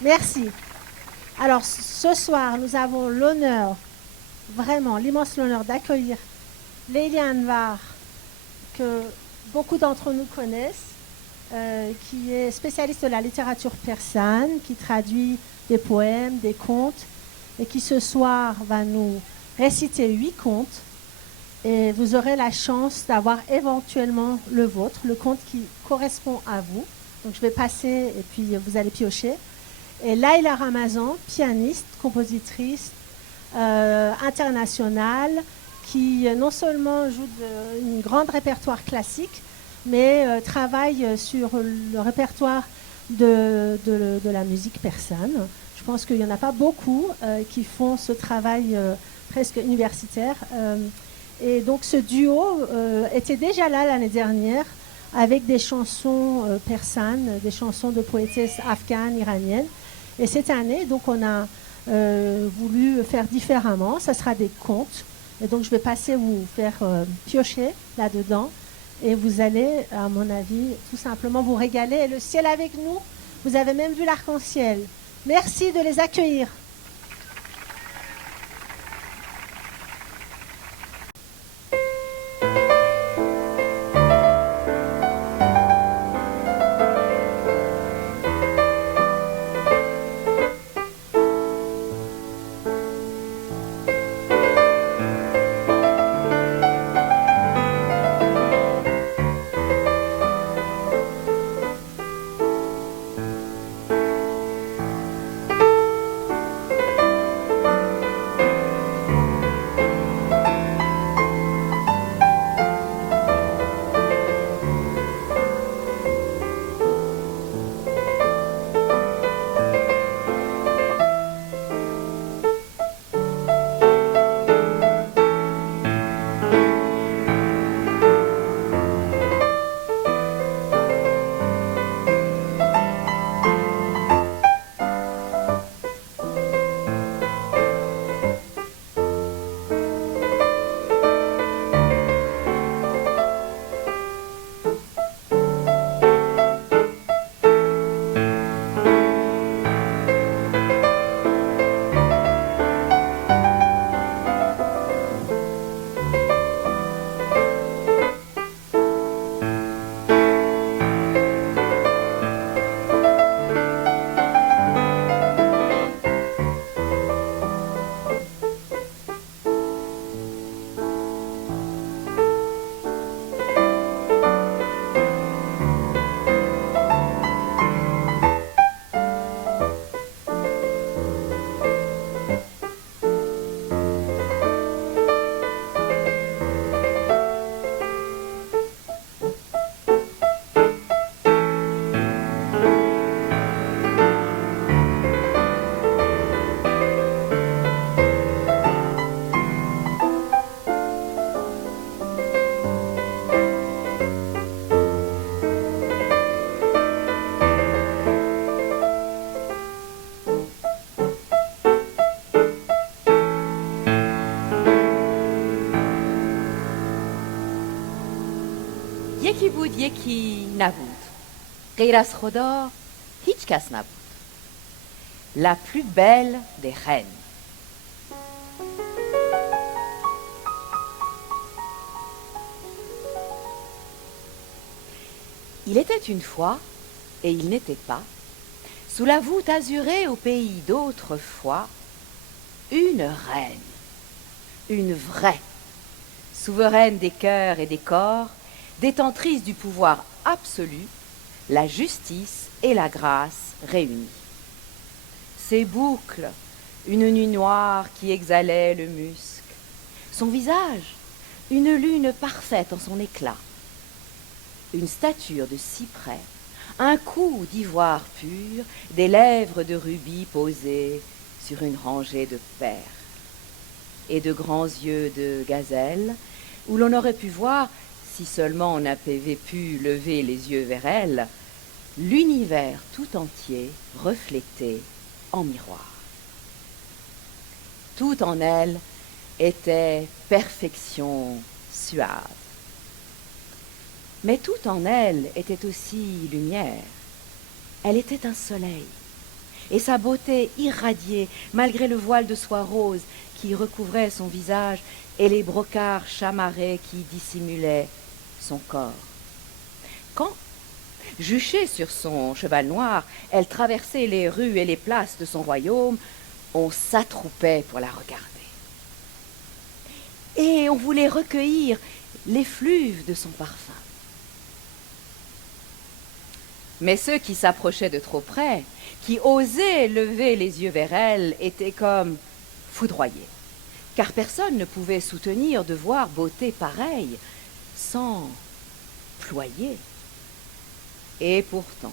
Merci. Alors, ce soir, nous avons l'honneur, vraiment l'immense honneur d'accueillir Leili Anwar, que beaucoup d'entre nous connaissent, qui est spécialiste de la littérature persane, qui traduit des poèmes, des contes, et qui ce soir va nous réciter 8 contes. Et vous aurez la chance d'avoir éventuellement le vôtre, le conte qui correspond à vous. Donc je vais passer et puis vous allez piocher. Et Laila Ramazan, pianiste, compositrice internationale, qui non seulement joue un grand répertoire classique, mais travaille sur le répertoire de la musique persane. Je pense qu'il n'y en a pas beaucoup qui font ce travail presque universitaire. Et donc ce duo était déjà là l'année dernière avec des chansons persanes, des chansons de poétesses afghanes, iraniennes. Et cette année, donc, on a voulu faire différemment. Ça sera des contes. Et donc, je vais passer vous faire piocher là-dedans. Et vous allez, à mon avis, tout simplement vous régaler. Et le ciel avec nous, vous avez même vu l'arc-en-ciel. Merci de les accueillir. یکی بود یکی نبود، غیر از خدا هیچ کس نبود. La plus belle des reines. Il était une fois, et il n'était pas, sous la voûte azurée au pays d'autrefois, une reine, une vraie, souveraine des cœurs et des corps, détentrice du pouvoir absolu, la justice et la grâce réunies. Ses boucles, une nuit noire qui exhalait le musc, son visage, une lune parfaite en son éclat, une stature de cyprès, un cou d'ivoire pur, des lèvres de rubis posées sur une rangée de perles, et de grands yeux de gazelle, où l'on aurait pu voir, si seulement on avait pu lever les yeux vers elle, l'univers tout entier reflété en miroir. Tout en elle était perfection suave. Mais tout en elle était aussi lumière. Elle était un soleil, et sa beauté irradiée malgré le voile de soie rose qui recouvrait son visage et les brocarts chamarrés qui dissimulaient son corps. Quand, juchée sur son cheval noir, elle traversait les rues et les places de son royaume, on s'attroupait pour la regarder. Et on voulait recueillir l'effluve de son parfum. Mais ceux qui s'approchaient de trop près, qui osaient lever les yeux vers elle, étaient comme foudroyés, car personne ne pouvait soutenir de voir beauté pareille sans ployer. Et pourtant,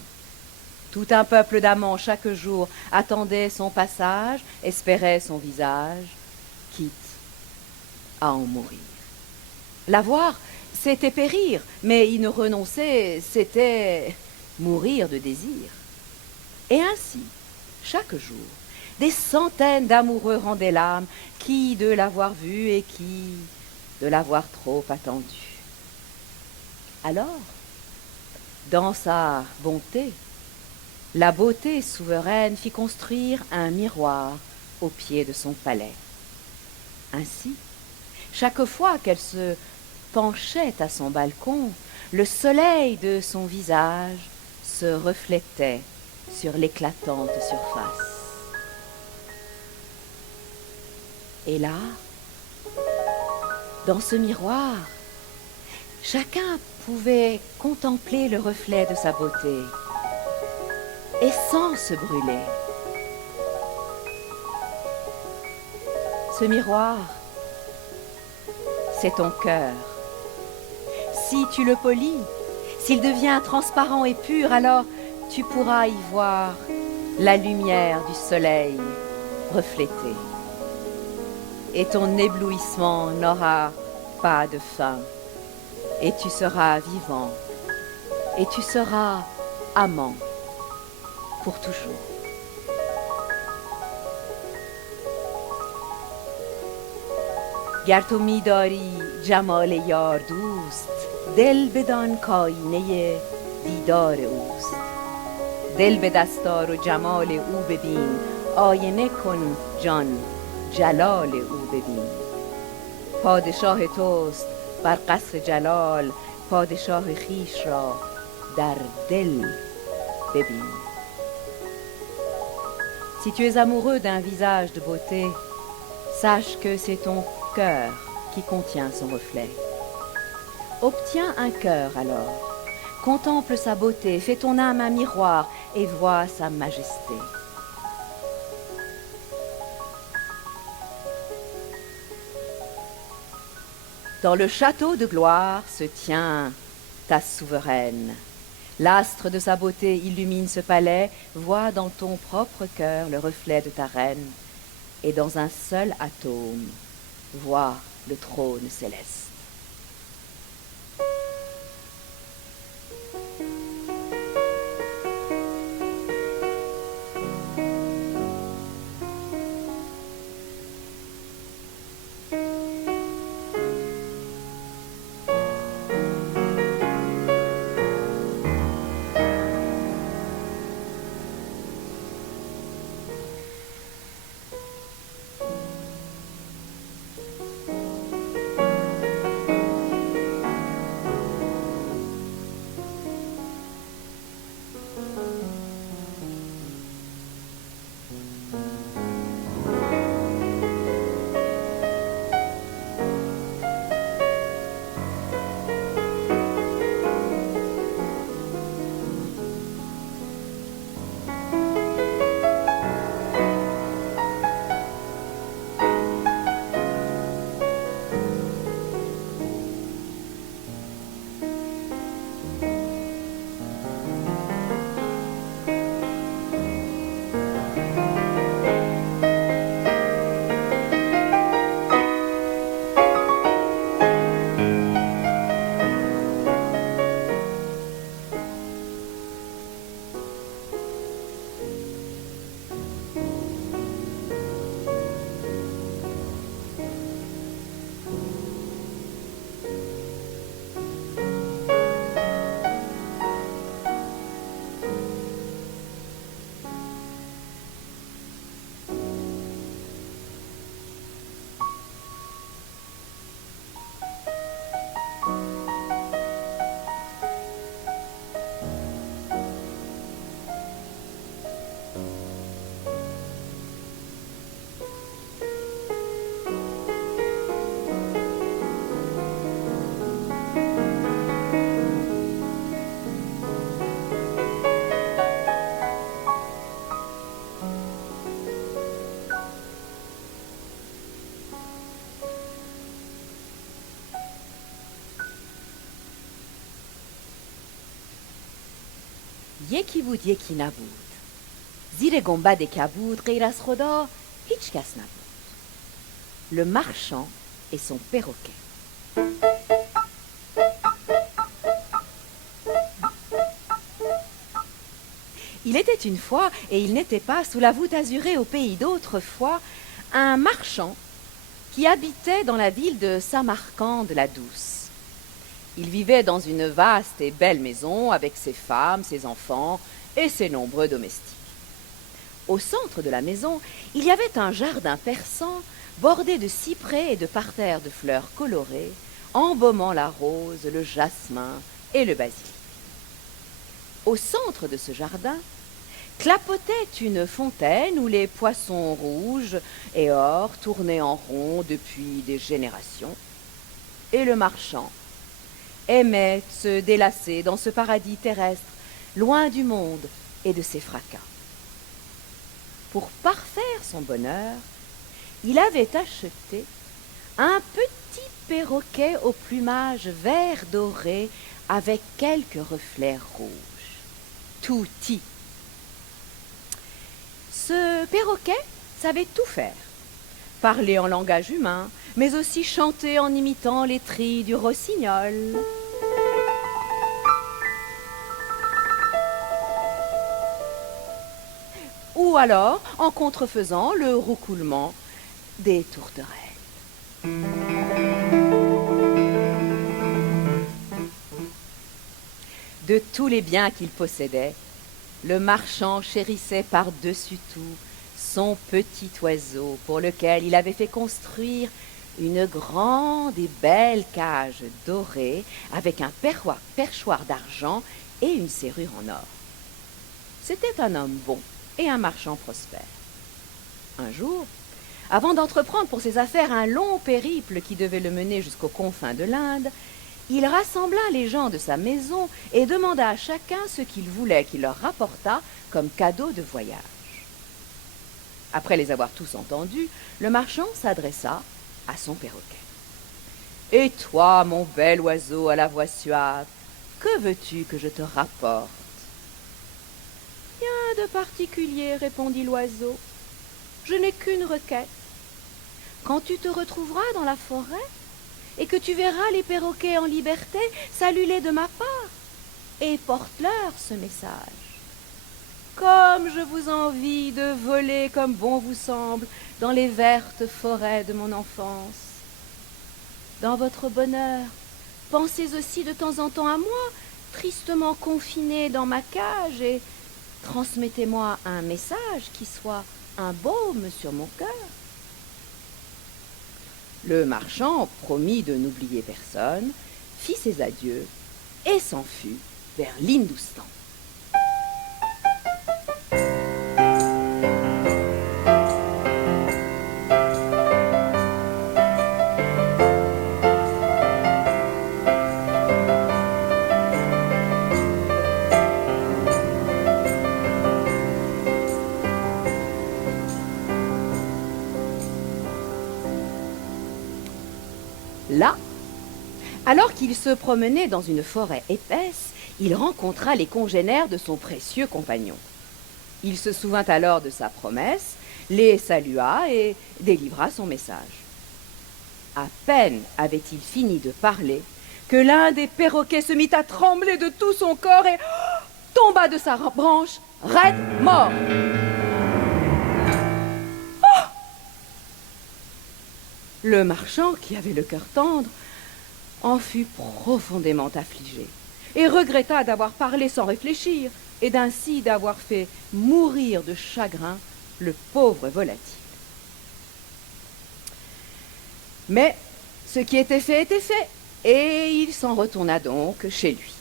tout un peuple d'amants chaque jour attendait son passage, espérait son visage, quitte à en mourir. La voir, c'était périr, mais y ne renoncer, c'était mourir de désir. Et ainsi, chaque jour, des centaines d'amoureux rendaient l'âme, qui de l'avoir vue et qui de l'avoir trop attendue. Alors, dans sa bonté, la beauté souveraine fit construire un miroir au pied de son palais. Ainsi, chaque fois qu'elle se penchait à son balcon, le soleil de son visage se reflétait sur l'éclatante surface. Et là, dans ce miroir, chacun pouvait contempler le reflet de sa beauté et sans se brûler. Ce miroir, c'est ton cœur. Si tu le polis, s'il devient transparent et pur, alors tu pourras y voir la lumière du soleil reflétée. Et ton éblouissement n'aura pas de fin. Et tu seras vivant. Et tu seras amant pour toujours. گر تو می‌داری جمال یار دوست دل بدان کآیینه دیدار اوست دل به دستار و جمال او ببین آینه کن جان جلال او ببین پادشاه توست بر قصر جلال پادشاه خویش را در دل ببین. Si tu es amoureux d'un visage de beauté, sache que c'est ton cœur qui contient son reflet. Obtiens un cœur alors, contemple sa beauté, fais ton âme un miroir et vois sa majesté. Dans le château de gloire se tient ta souveraine. L'astre de sa beauté illumine ce palais, vois dans ton propre cœur le reflet de ta reine, et dans un seul atome, vois le trône céleste. یکی نبود. زیر گنبد کبود غیر از خدا هیچ کس نبود. Le marchand et son perroquet. Il était une fois, et il n'était pas, sous la voûte azurée au pays d'autrefois, un marchand qui habitait dans la ville de Samarcande-la-Douce. Il vivait dans une vaste et belle maison avec ses femmes, ses enfants et ses nombreux domestiques. Au centre de la maison, il y avait un jardin persan bordé de cyprès et de parterres de fleurs colorées, embaumant la rose, le jasmin et le basilic. Au centre de ce jardin, clapotait une fontaine où les poissons rouges et or tournaient en rond depuis des générations. Et le marchand aimait se délasser dans ce paradis terrestre, loin du monde et de ses fracas. Pour parfaire son bonheur, il avait acheté un petit perroquet au plumage vert doré avec quelques reflets rouges. Touti. Ce perroquet savait tout faire. Parler en langage humain, mais aussi chanter en imitant les trilles du rossignol. Ou alors en contrefaisant le roucoulement des tourterelles. De tous les biens qu'il possédait, le marchand chérissait par-dessus tout son petit oiseau pour lequel il avait fait construire une grande et belle cage dorée avec un perchoir d'argent et une serrure en or. C'était un homme bon et un marchand prospère. Un jour, avant d'entreprendre pour ses affaires un long périple qui devait le mener jusqu'aux confins de l'Inde, il rassembla les gens de sa maison et demanda à chacun ce qu'il voulait qu'il leur rapportât comme cadeau de voyage. Après les avoir tous entendus, le marchand s'adressa à son perroquet. « Et toi, mon bel oiseau à la voix suave, que veux-tu que je te rapporte ?»« Rien de particulier, répondit l'oiseau. Je n'ai qu'une requête. Quand tu te retrouveras dans la forêt et que tu verras les perroquets en liberté, salue-les de ma part et porte-leur ce message. Comme je vous envie de voler comme bon vous semble dans les vertes forêts de mon enfance. Dans votre bonheur, pensez aussi de temps en temps à moi, tristement confiné dans ma cage, et transmettez-moi un message qui soit un baume sur mon cœur. » Le marchand promit de n'oublier personne, fit ses adieux et s'enfuit vers l'Hindoustan. Là, alors qu'il se promenait dans une forêt épaisse, il rencontra les congénères de son précieux compagnon. Il se souvint alors de sa promesse, les salua et délivra son message. À peine avait-il fini de parler que l'un des perroquets se mit à trembler de tout son corps et tomba de sa branche, raide, mort. Le marchand, qui avait le cœur tendre, en fut profondément affligé et regretta d'avoir parlé sans réfléchir et d'ainsi d'avoir fait mourir de chagrin le pauvre volatile. Mais ce qui était fait, et il s'en retourna donc chez lui.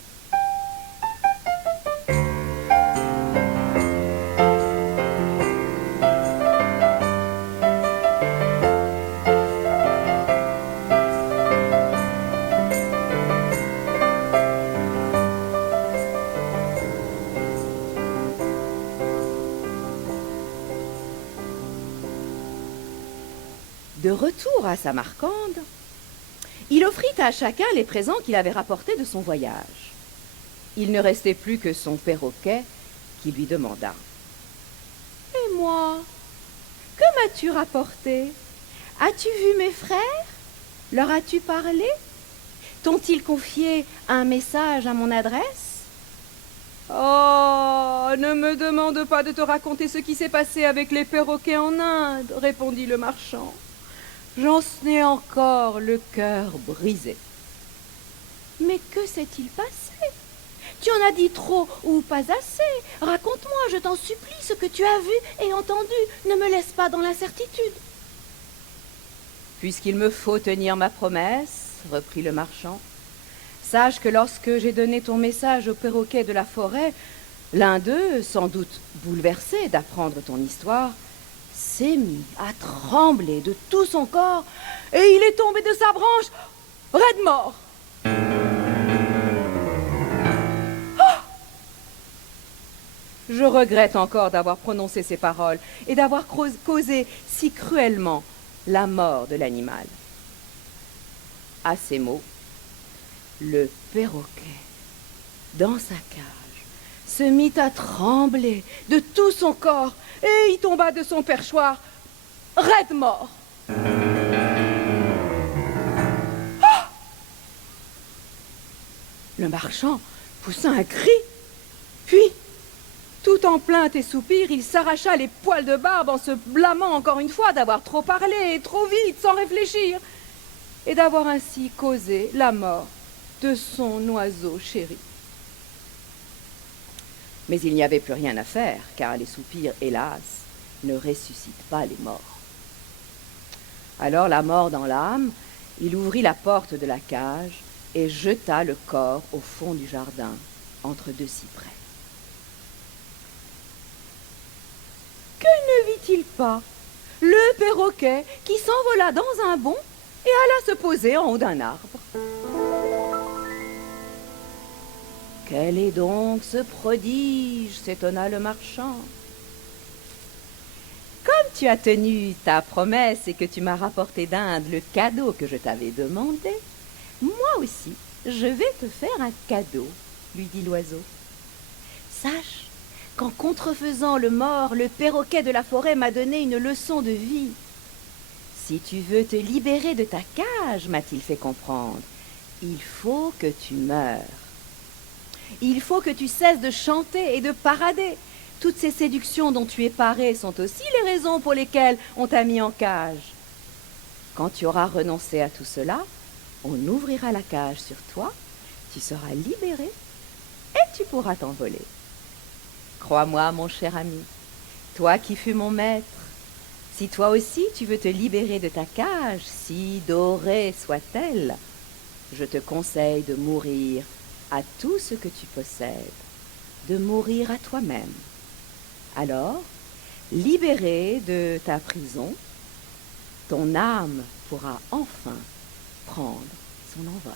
De retour à Samarcande, il offrit à chacun les présents qu'il avait rapportés de son voyage. il ne restait plus que son perroquet qui lui demanda: « Et moi, que m'as-tu rapporté? As-tu vu mes frères? Leur as-tu parlé? T'ont-ils confié un message à mon adresse? » « Oh, ne me demande pas de te raconter ce qui s'est passé avec les perroquets en Inde, répondit le marchand. J'en ai encore le cœur brisé. Mais que s'est-il passé? Tu en as dit trop ou pas assez. Raconte-moi, je t'en supplie, ce que tu as vu et entendu. Ne me laisse pas dans l'incertitude. Puisqu'il me faut tenir ma promesse, reprit le marchand, sache que lorsque j'ai donné ton message aux perroquets de la forêt, l'un d'eux, sans doute bouleversé d'apprendre ton histoire, s'est mis à trembler de tout son corps et il est tombé de sa branche, raide mort. Oh! Je regrette encore d'avoir prononcé ces paroles et d'avoir causé si cruellement la mort de l'animal. À ces mots, le perroquet, dans sa cage, se mit à trembler de tout son corps et il tomba de son perchoir, raide mort. Oh! Le marchand poussa un cri, puis, tout en plaintes et soupirs, il s'arracha les poils de barbe en se blâmant encore une fois d'avoir trop parlé, trop vite, sans réfléchir, et d'avoir ainsi causé la mort de son oiseau chéri. Mais il n'y avait plus rien à faire, car les soupirs, hélas, ne ressuscitent pas les morts. Alors, la mort dans l'âme, il ouvrit la porte de la cage et jeta le corps au fond du jardin, entre deux cyprès. Que ne vit-il pas? Le perroquet qui s'envola dans un bond et alla se poser en haut d'un arbre. Quel est donc ce prodige? S'étonna le marchand. Comme tu as tenu ta promesse et que tu m'as rapporté d'Inde le cadeau que je t'avais demandé, moi aussi, je vais te faire un cadeau, lui dit l'oiseau. Sache qu'en contrefaisant le mort, le perroquet de la forêt m'a donné une leçon de vie. Si tu veux te libérer de ta cage, m'a-t-il fait comprendre, il faut que tu meures. Il faut que tu cesses de chanter et de parader. Toutes ces séductions dont tu es paré sont aussi les raisons pour lesquelles on t'a mis en cage. Quand tu auras renoncé à tout cela, on ouvrira la cage sur toi, tu seras libéré et tu pourras t'envoler. Crois-moi, mon cher ami, toi qui fus mon maître, si toi aussi tu veux te libérer de ta cage, si dorée soit-elle, je te conseille de mourir à tout ce que tu possèdes, de mourir à toi-même. Alors, libéré de ta prison, ton âme pourra enfin prendre son envol.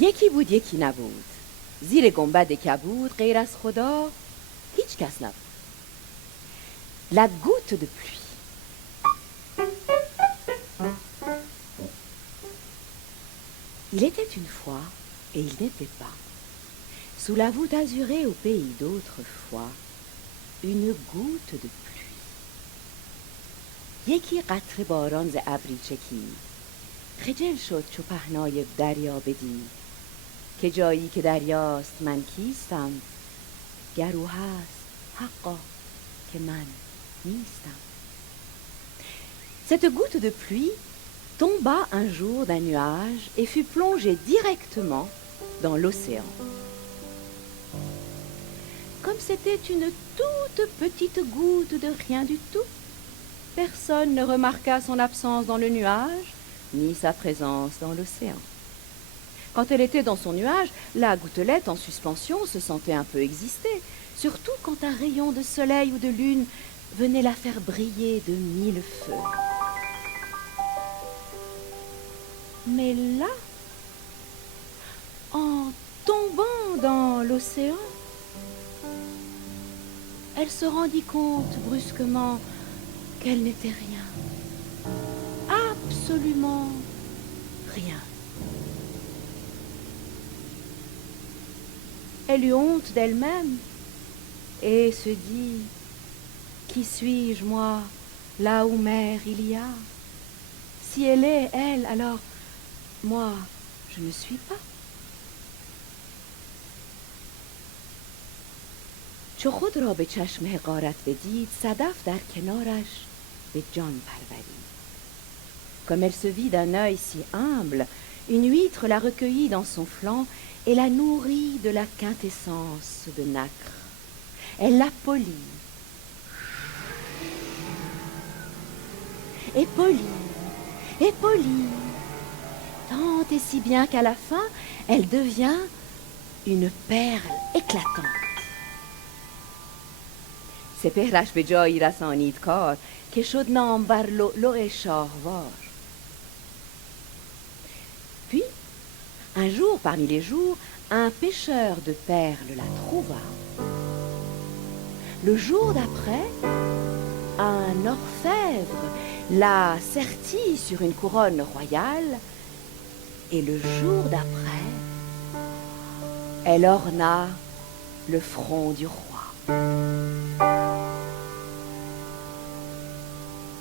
یکی بود یکی نبود. زیر گنبد کبود غیر از خدا هیچ کس نبود. La goutte de pluie. Il était une fois, et il n'était pas, sous la voûte azurée au pays d'autrefois, une goutte de pluie. یکی قطره باران ز ابری چکید، خجل شد چو پهنای دریا بدید، که جایی که دریاست من کیستم، گر او هست حقا که من نیستم. Cette goutte de pluie tomba un jour d'un nuage et fut plongée directement dans l'océan. Comme c'était une toute petite goutte de rien du tout, personne ne remarqua son absence dans le nuage, ni sa présence dans l'océan. Quand elle était dans son nuage, la gouttelette en suspension se sentait un peu exister, surtout quand un rayon de soleil ou de lune venait la faire briller de mille feux. Mais là, en tombant dans l'océan, elle se rendit compte brusquement qu'elle n'était rien, absolument rien. Elle eut honte d'elle-même et se dit: qui suis-je, moi, là où mer il y a? Si elle est, elle, alors moi, je ne suis pas. چو خود را به چشم حقارت بدید، صدف در کنارش به جان پرورید. Comme elle se vit d'un œil si humble, une huître la recueillit dans son flanc et la nourrit de la quintessence de nacre. Elle la polit, et polit, et polit, tant et si bien qu'à la fin, elle devient une perle éclatante. سپهرش به جایی رسانید کار که شد نام بر لؤلؤ شاهوار. Puis, un jour parmi les jours, un pêcheur de perles la trouva. Le jour d'après, un orfèvre la sertit sur une couronne royale, et le jour d'après, elle orna le front du roi.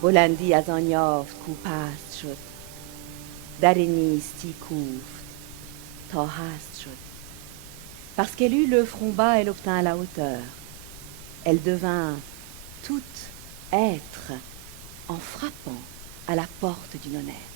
بلندی از آن یافت کو پست شد، در نیستی کوفت تا هست شد. Parce qu'elle eut le front bas, elle obtint la hauteur. Elle devint tout être en frappant à la porte du non-être.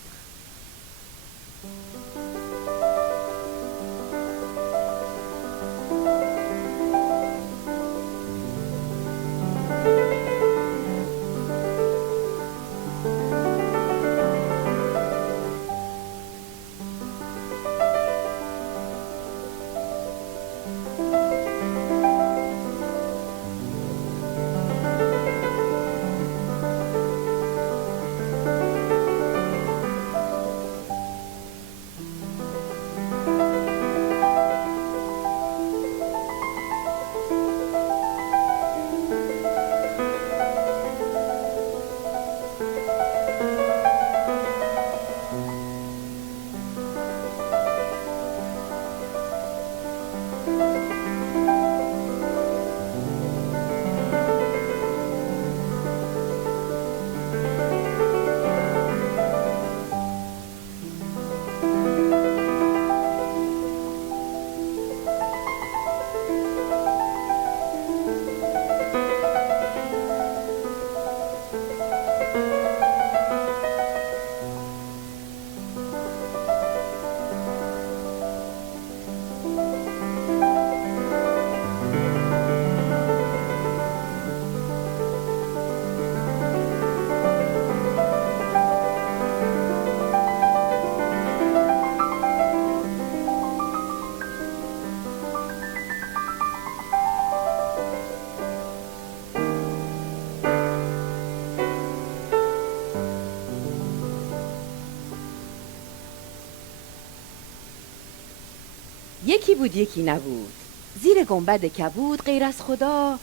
یکی بود یکی نبود، زیر گنبد کبود غیر از خدا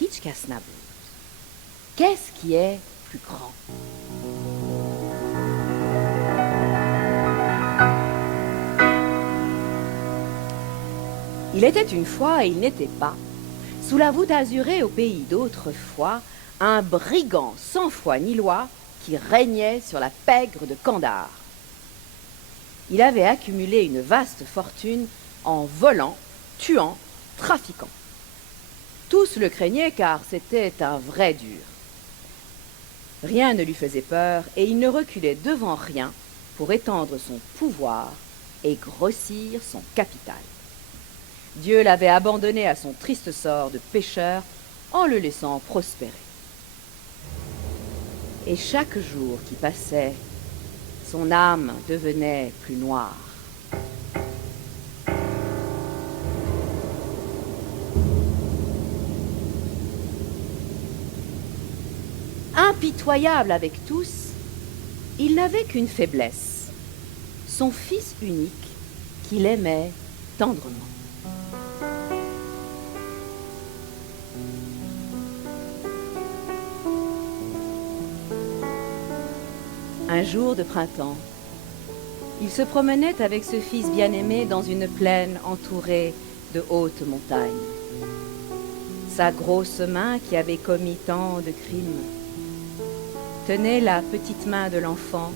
هیچ کس نبود. Qu'est-ce qui est plus grand? Il était une fois et il n'était pas, sous la voûte azurée au pays d'autrefois, un brigand sans foi ni loi qui régnait sur la pègre de Kandahar. Il avait accumulé une vaste fortune en volant, tuant, trafiquant. Tous le craignaient car c'était un vrai dur. Rien ne lui faisait peur et il ne reculait devant rien pour étendre son pouvoir et grossir son capital. Dieu l'avait abandonné à son triste sort de pécheur en le laissant prospérer. Et chaque jour qui passait, son âme devenait plus noire. Impitoyable avec tous, il n'avait qu'une faiblesse, son fils unique qu'il aimait tendrement. Un jour de printemps, il se promenait avec ce fils bien-aimé dans une plaine entourée de hautes montagnes. Sa grosse main, qui avait commis tant de crimes, tenait la petite main de l'enfant,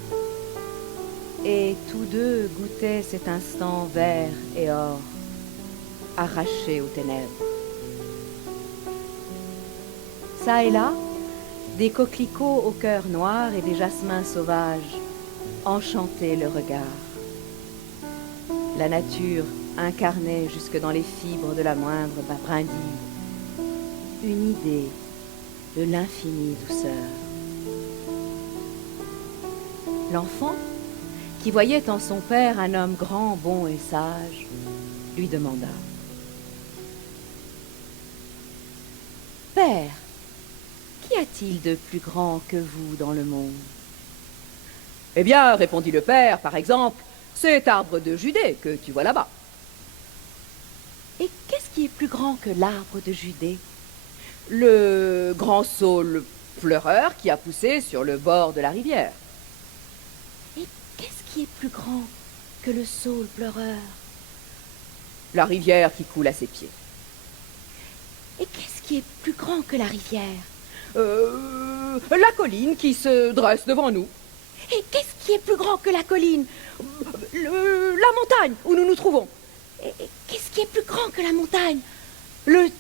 et tous deux goûtaient cet instant vert et or, arraché aux ténèbres. Ça et là, des coquelicots au cœur noir et des jasmins sauvages enchantaient le regard. La nature incarnait jusque dans les fibres de la moindre brindille une idée de l'infinie douceur. L'enfant, qui voyait en son père un homme grand, bon et sage, lui demanda: « Père, qu'y a-t-il de plus grand que vous dans le monde ?»« Eh bien, répondit le père, par exemple, cet arbre de Judée que tu vois là-bas. »« Et qu'est-ce qui est plus grand que l'arbre de Judée ?»« Le grand saule pleureur qui a poussé sur le bord de la rivière. »« Et qu'est-ce qui est plus grand que le saule pleureur ?»« La rivière qui coule à ses pieds. »« Et qu'est-ce qui est plus grand que la rivière ?»« La colline qui se dresse devant nous. »« Et qu'est-ce qui est plus grand que la colline ? La montagne où nous nous trouvons. »« Et qu'est-ce qui est plus grand que la montagne ? Le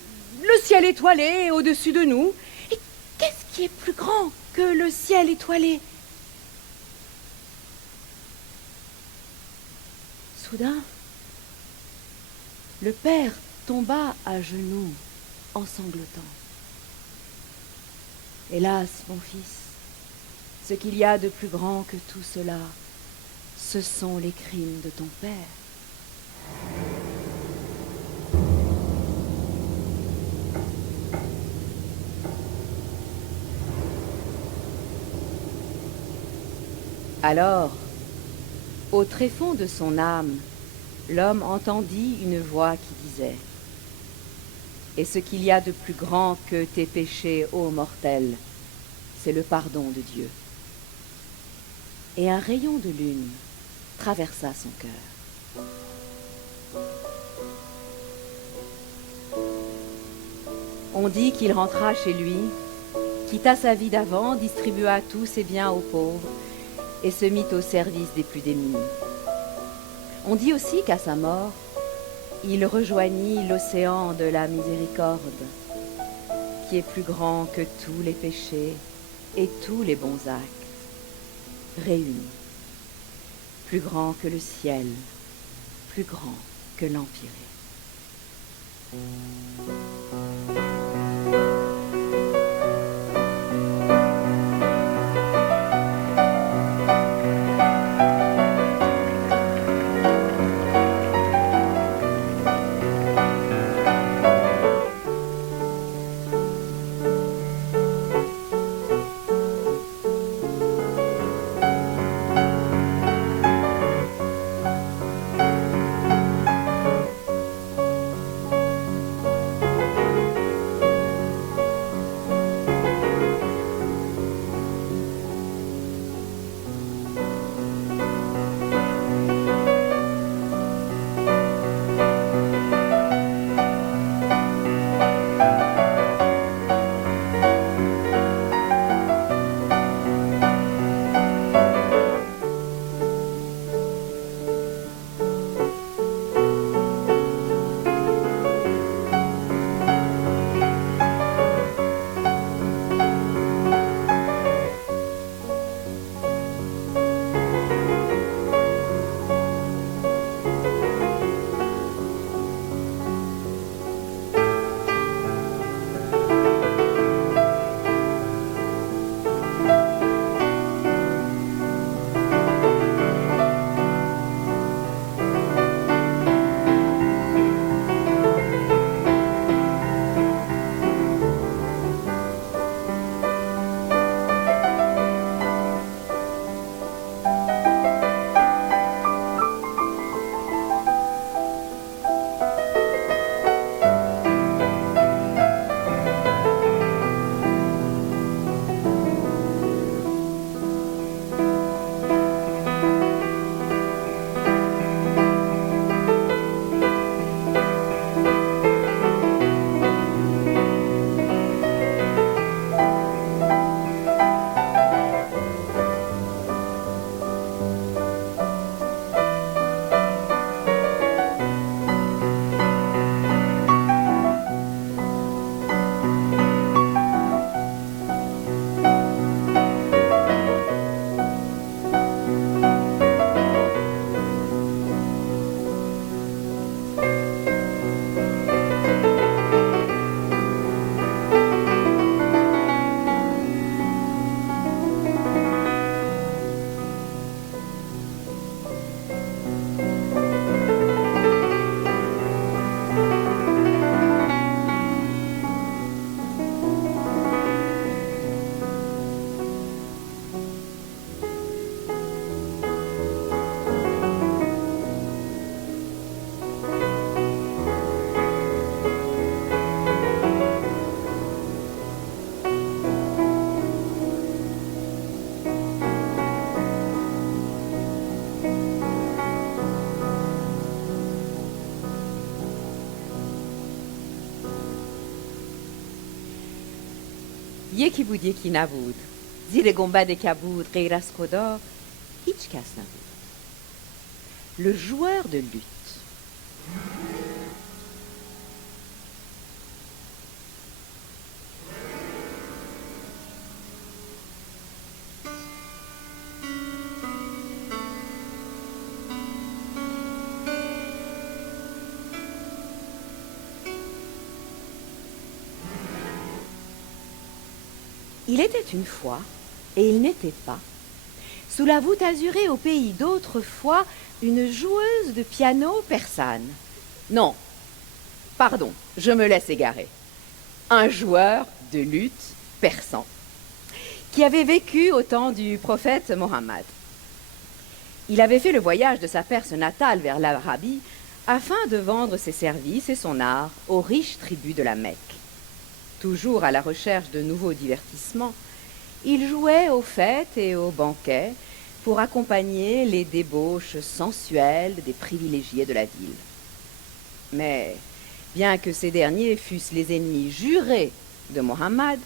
ciel étoilé au-dessus de nous. »« Et qu'est-ce qui est plus grand que le ciel étoilé ? » Soudain, le père tomba à genoux en sanglotant. « Hélas, mon fils, ce qu'il y a de plus grand que tout cela, ce sont les crimes de ton père. » Alors, au tréfonds de son âme, l'homme entendit une voix qui disait: « Et ce qu'il y a de plus grand que tes péchés, ô mortel, c'est le pardon de Dieu. » Et un rayon de lune traversa son cœur. On dit qu'il rentra chez lui, quitta sa vie d'avant, distribua tous ses biens aux pauvres et se mit au service des plus démunis. On dit aussi qu'à sa mort, il rejoignit l'océan de la miséricorde, qui est plus grand que tous les péchés et tous les bons actes, réunis, plus grand que le ciel, plus grand que l'empyrée. Yeki yeki nabud. Zile gomba de kaboud, reiraskodor, hitchkas nabud. Le joueur de luth. Il était une fois, et il n'était pas, sous la voûte azurée au pays d'autrefois, une joueuse de piano persane. Non, pardon, je me laisse égarer. Un joueur de luth persan, qui avait vécu au temps du prophète Mohammed. Il avait fait le voyage de sa Perse natale vers l'Arabie afin de vendre ses services et son art aux riches tribus de la Mecque. Toujours à la recherche de nouveaux divertissements, il jouait aux fêtes et aux banquets pour accompagner les débauches sensuelles des privilégiés de la ville. Mais, bien que ces derniers fussent les ennemis jurés de Mohammed,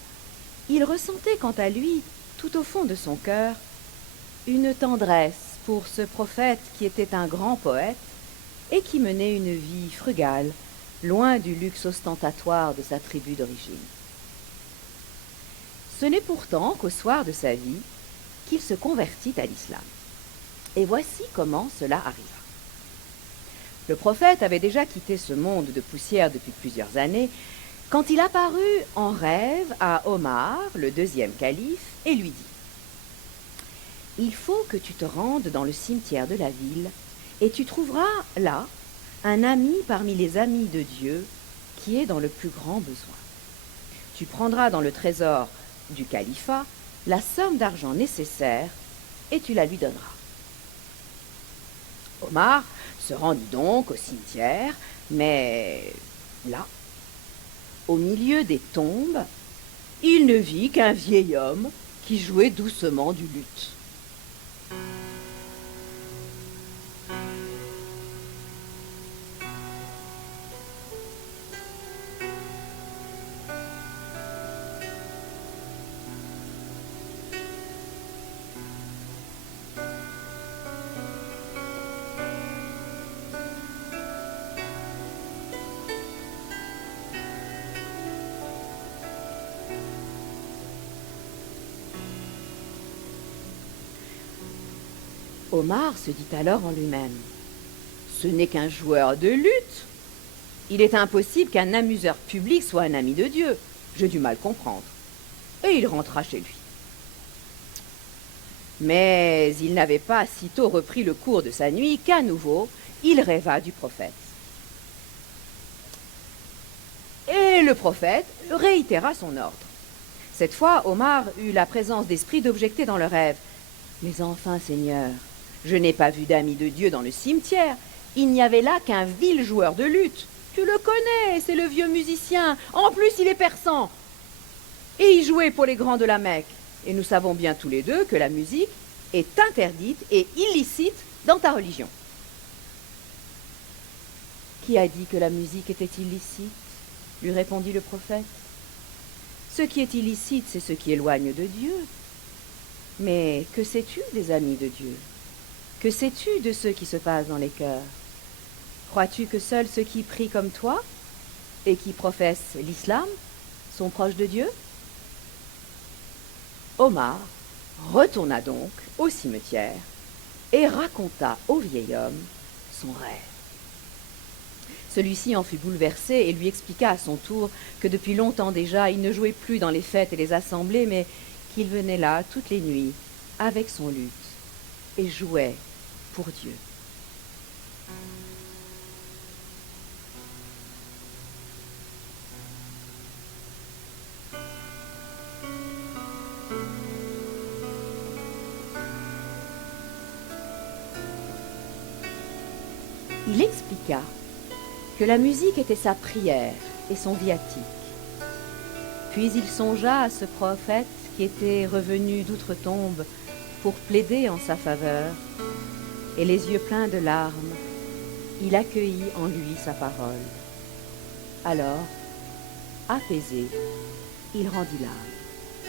il ressentait quant à lui, tout au fond de son cœur, une tendresse pour ce prophète qui était un grand poète et qui menait une vie frugale, loin du luxe ostentatoire de sa tribu d'origine. Ce n'est pourtant qu'au soir de sa vie qu'il se convertit à l'islam. Et voici comment cela arriva. Le prophète avait déjà quitté ce monde de poussière depuis plusieurs années, quand il apparut en rêve à Omar, le deuxième calife, et lui dit « Il faut que tu te rendes dans le cimetière de la ville, et tu trouveras là un ami parmi les amis de Dieu qui est dans le plus grand besoin. Tu prendras dans le trésor du califat la somme d'argent nécessaire et tu la lui donneras. » Omar se rendit donc au cimetière, mais là, au milieu des tombes, il ne vit qu'un vieil homme qui jouait doucement du luth. Omar se dit alors en lui-même « Ce n'est qu'un joueur de luth. Il est impossible qu'un amuseur public soit un ami de Dieu. J'ai du mal comprendre. » Et il rentra chez lui. Mais il n'avait pas sitôt repris le cours de sa nuit qu'à nouveau, il rêva du prophète. Et le prophète réitéra son ordre. Cette fois, Omar eut la présence d'esprit d'objecter dans le rêve. « Mais enfin, Seigneur, je n'ai pas vu d'ami de Dieu dans le cimetière. Il n'y avait là qu'un vil joueur de luth. Tu le connais, c'est le vieux musicien. En plus, il est persan. Et il jouait pour les grands de la Mecque. Et nous savons bien tous les deux que la musique est interdite et illicite dans ta religion. » « Qui a dit que la musique était illicite ?» lui répondit le prophète. « Ce qui est illicite, c'est ce qui éloigne de Dieu. Mais que sais-tu des amis de Dieu? Que sais-tu de ceux qui se passent dans les cœurs? Crois-tu que seuls ceux qui prient comme toi et qui professent l'islam sont proches de Dieu ?» Omar retourna donc au cimetière et raconta au vieil homme son rêve. Celui-ci en fut bouleversé et lui expliqua à son tour que depuis longtemps déjà, il ne jouait plus dans les fêtes et les assemblées, mais qu'il venait là toutes les nuits avec son luth et jouait pour Dieu. Il expliqua que la musique était sa prière et son viatique. Puis il songea à ce prophète qui était revenu d'outre-tombe pour plaider en sa faveur, et les yeux pleins de larmes, il accueillit en lui sa parole. Alors, apaisé, il rendit l'âme.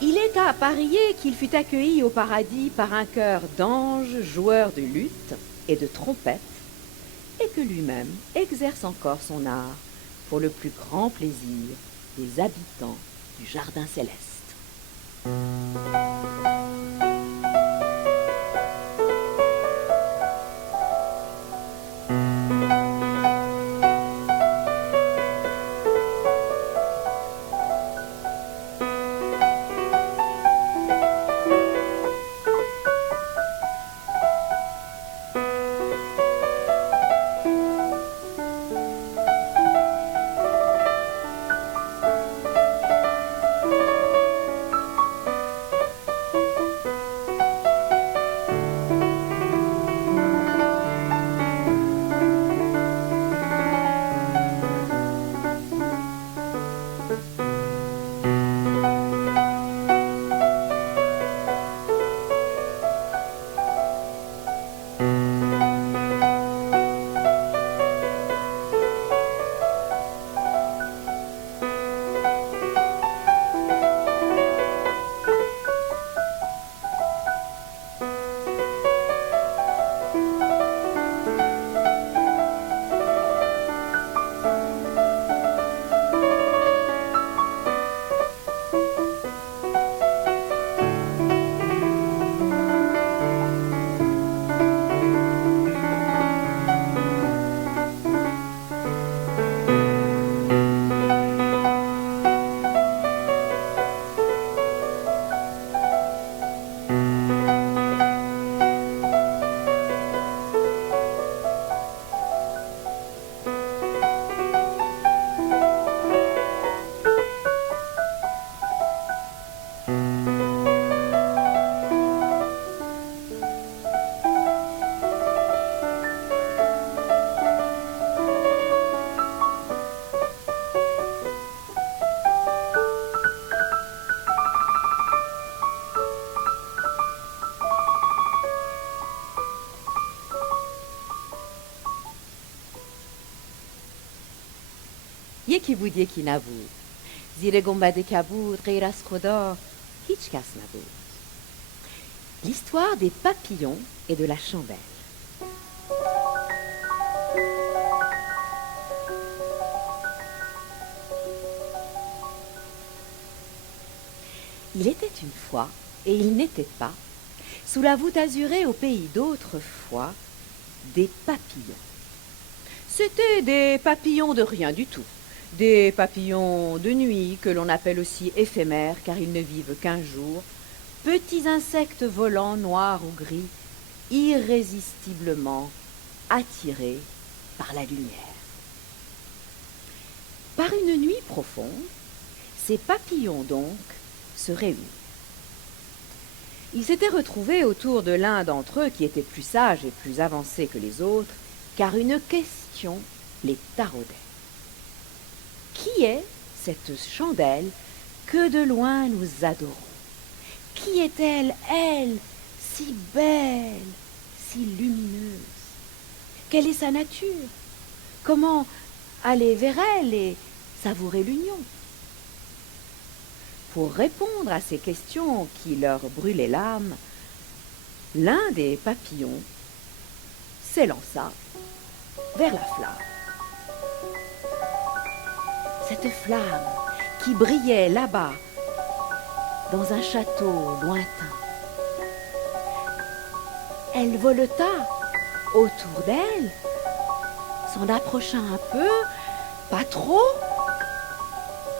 Il est à parier qu'il fut accueilli au paradis par un chœur d'anges joueurs de luth et de trompette, et que lui-même exerce encore son art pour le plus grand plaisir des habitants du jardin céleste. یکی بود یکی نبود، زیر گنبد کبود غیر از خدا هیچ کس نبود. L'histoire des papillons et de la chandelle. Il était une fois, et il n'était pas, sous la voûte azurée au pays d'autrefois, des papillons. C'étaient des papillons de rien du tout. Des papillons de nuit, que l'on appelle aussi éphémères, car ils ne vivent qu'un jour, petits insectes volants, noirs ou gris, irrésistiblement attirés par la lumière. Par une nuit profonde, ces papillons donc se réunissent. Ils s'étaient retrouvés autour de l'un d'entre eux qui était plus sage et plus avancé que les autres, car une question les taraudait. Qui est cette chandelle que de loin nous adorons? Qui est-elle, elle, si belle, si lumineuse? Quelle est sa nature? Comment aller vers elle et savourer l'union? Pour répondre à ces questions qui leur brûlaient l'âme, l'un des papillons s'élança vers la flamme. Cette flamme qui brillait là-bas, dans un château lointain. Elle voleta autour d'elle, s'en approcha un peu, pas trop,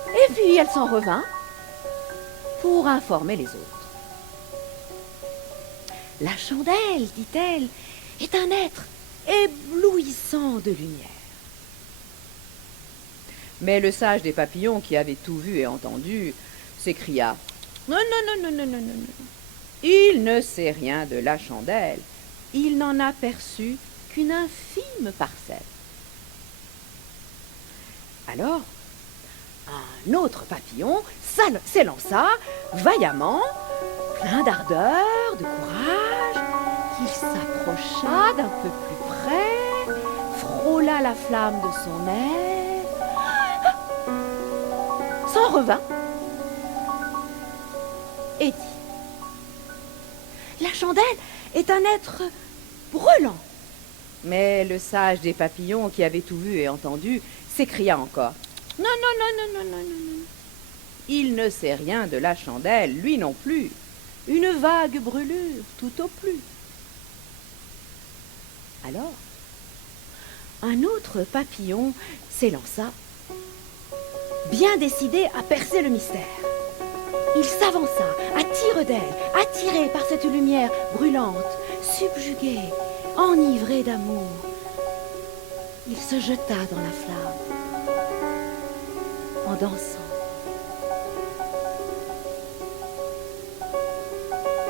et puis elle s'en revint pour informer les autres. La chandelle, dit-elle, est un être éblouissant de lumière. Mais le sage des papillons, qui avait tout vu et entendu, s'écria « Non, non, non, non, non, non, non, non. Il ne sait rien de la chandelle. Il n'en a perçu qu'une infime parcelle. » Alors, un autre papillon s'élança vaillamment, plein d'ardeur, de courage. Il s'approcha d'un peu plus près, frôla la flamme de son aile, s'en revint la chandelle est un être brûlant. Mais le sage des papillons, qui avait tout vu et entendu, s'écria encore. Non, non, non, non, non, non, non, non. Il ne sait rien de la chandelle, lui non plus. Une vague brûlure, tout au plus. Alors, un autre papillon s'élança, bien décidé à percer le mystère. Il s'avança à tire d'aile, attiré par cette lumière brûlante, subjugué, enivré d'amour. Il se jeta dans la flamme, en dansant.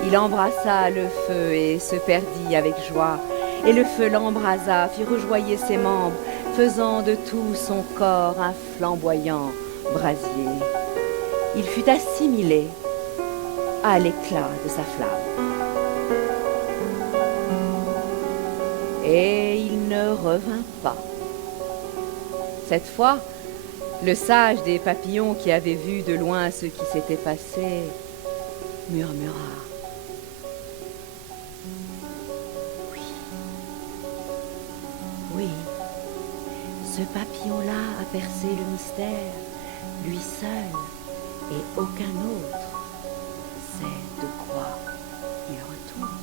Il embrassa le feu et se perdit avec joie. Et le feu l'embrasa, fit rejoyer ses membres, faisant de tout son corps un flamboyant brasier. Il fut assimilé à l'éclat de sa flamme. Et il ne revint pas. Cette fois, le sage des papillons, qui avait vu de loin ce qui s'était passé, murmura. Oui, ce papillon-là a percé le mystère, lui seul et aucun autre sait de quoi il retourne.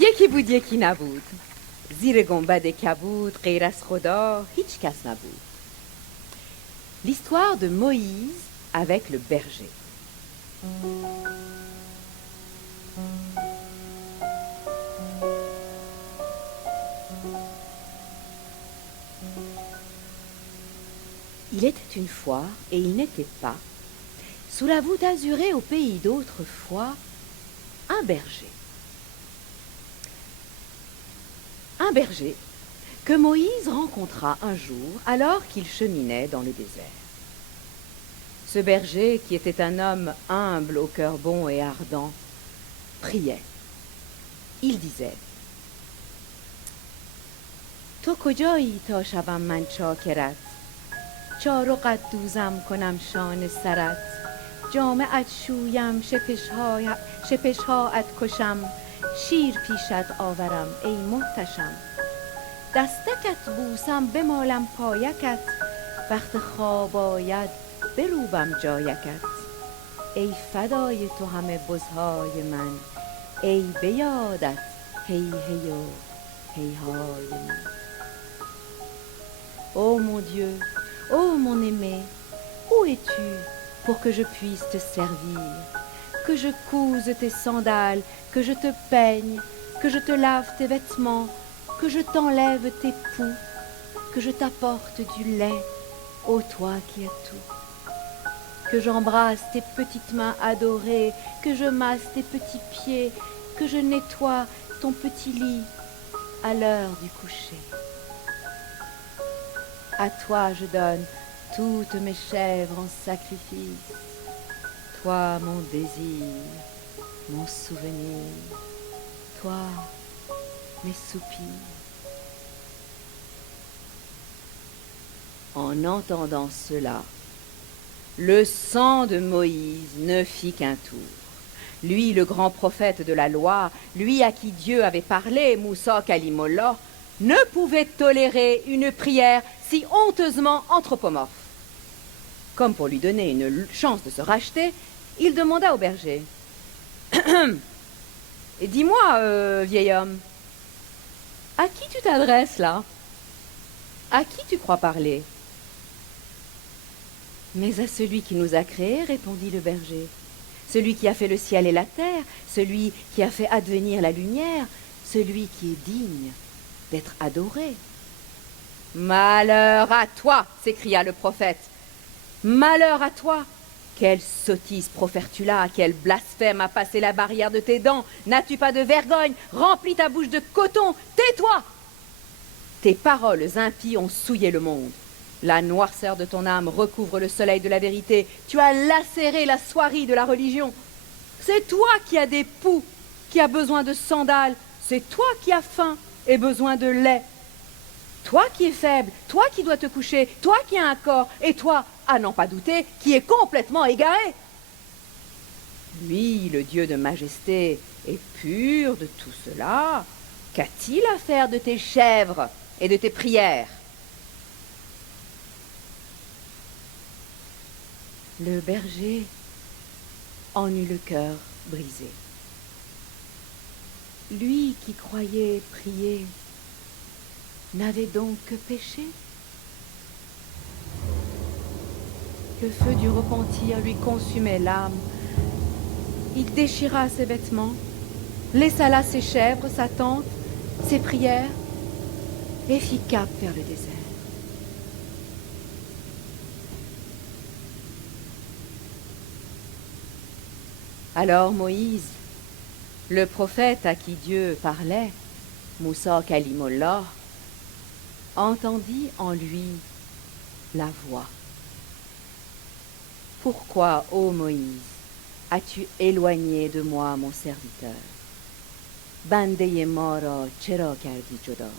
یکی بود یکی نبود. زیر گنبد کبود غیر از خدا هیچ کس نبود. L'histoire de Moïse avec le berger. Il était une fois, et il n'était pas, sous la voûte azurée au pays d'autrefois, un berger. Un berger que Moïse rencontra un jour alors qu'il cheminait dans le désert. Ce berger, qui était un homme humble au cœur bon et ardent, priait. Il disait: تو کجایی تا شوم من چاکرت، چارقت دوزم کنم شانه سرت، جامه‌ات شویم شپشهایت کشم، شیر پیشت آورم ای محتشم، دستکت بوسم بمالم پایکت، وقت خواب آید بروبم جایکت، ای فدای تو همه بزهای من، ای به یادت هی هی و هی های من. Ô mon Dieu, ô mon aimé, où es-tu pour que je puisse te servir, que je couse tes sandales, que je te peigne, que je te lave tes vêtements, que je t'enlève tes poux, que je t'apporte du lait, ô toi qui as tout, que j'embrasse tes petites mains adorées, que je masse tes petits pieds, que je nettoie ton petit lit à l'heure du coucher. À toi je donne toutes mes chèvres en sacrifice, toi mon désir, mon souvenir, toi mes soupirs. En entendant cela, le sang de Moïse ne fit qu'un tour. Lui, le grand prophète de la loi, lui à qui Dieu avait parlé, Moussa Kalimollah, ne pouvait tolérer une prière si honteusement anthropomorphe. Comme pour lui donner une chance de se racheter, il demanda au berger: « Dis-moi, vieil homme, à qui tu t'adresses là? À qui tu crois parler ?»« Mais à celui qui nous a créés, répondit le berger, celui qui a fait le ciel et la terre, celui qui a fait advenir la lumière, celui qui est digne d'être adoré. »« Malheur à toi !» s'écria le prophète. « Malheur à toi ! Quelle sottise profères-tu là? Quel blasphème a passé la barrière de tes dents? N'as-tu pas de vergogne? Remplis ta bouche de coton, tais-toi! Tes paroles impies ont souillé le monde. La noirceur de ton âme recouvre le soleil de la vérité. Tu as lacéré la soierie de la religion. C'est toi qui as des poux, qui as besoin de sandales. C'est toi qui as faim et besoin de lait. Toi qui es faible, toi qui dois te coucher, toi qui as un corps, et toi, à n'en pas douter, qui est complètement égaré. Lui, le Dieu de majesté, est pur de tout cela. Qu'a-t-il à faire de tes chèvres et de tes prières? Le berger en eut le cœur brisé. Lui qui croyait prier n'avait donc que péché. Le feu du repentir lui consumait l'âme. Il déchira ses vêtements, laissa là ses chèvres, sa tente, ses prières, et fit cap vers le désert. Alors Moïse, le prophète à qui Dieu parlait, Moussa Kalimollah, entendit en lui la voix. Pourquoi, ô Moïse, as-tu éloigné de moi mon serviteur? Bandeye ma ra chera kardi joda?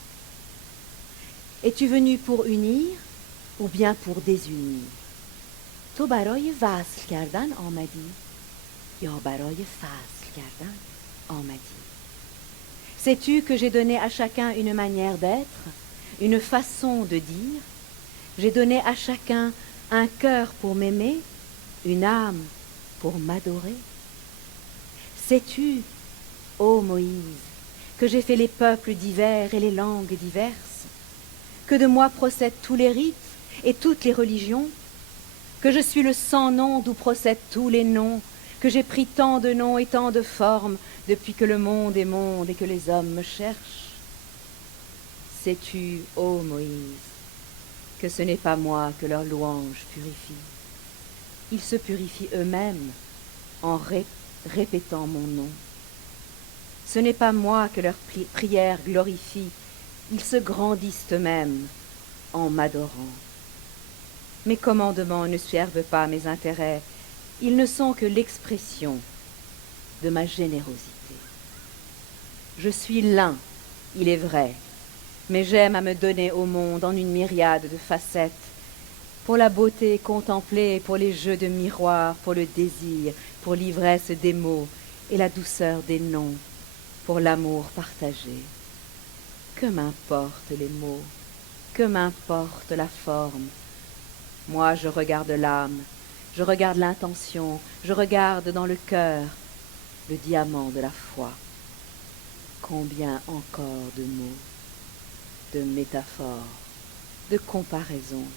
Es-tu venu pour unir ou bien pour désunir? تو برای وصل کردن آمدی یا برای فصل کردن آمدی؟ Sais-tu que j'ai donné à chacun une manière d'être, une façon de dire? J'ai donné à chacun un cœur pour m'aimer, une âme pour m'adorer. Sais-tu, ô Moïse, que j'ai fait les peuples divers et les langues diverses, que de moi procèdent tous les rites et toutes les religions, que je suis le sans nom d'où procèdent tous les noms, que j'ai pris tant de noms et tant de formes depuis que le monde est monde et que les hommes me cherchent. Sais-tu, ô Moïse, que ce n'est pas moi que leurs louanges purifient. Ils se purifient eux-mêmes en répétant mon nom. Ce n'est pas moi que leurs prières glorifient. Ils se grandissent eux-mêmes en m'adorant. Mes commandements ne servent pas mes intérêts. Ils ne sont que l'expression de ma générosité. Je suis l'un, il est vrai, mais j'aime à me donner au monde en une myriade de facettes, pour la beauté contemplée, pour les jeux de miroir, pour le désir, pour l'ivresse des mots et la douceur des noms, pour l'amour partagé. Que m'importent les mots, que m'importe la forme. Moi, je regarde l'âme, je regarde l'intention, je regarde dans le cœur le diamant de la foi. Combien encore de mots, de métaphores, de comparaisons.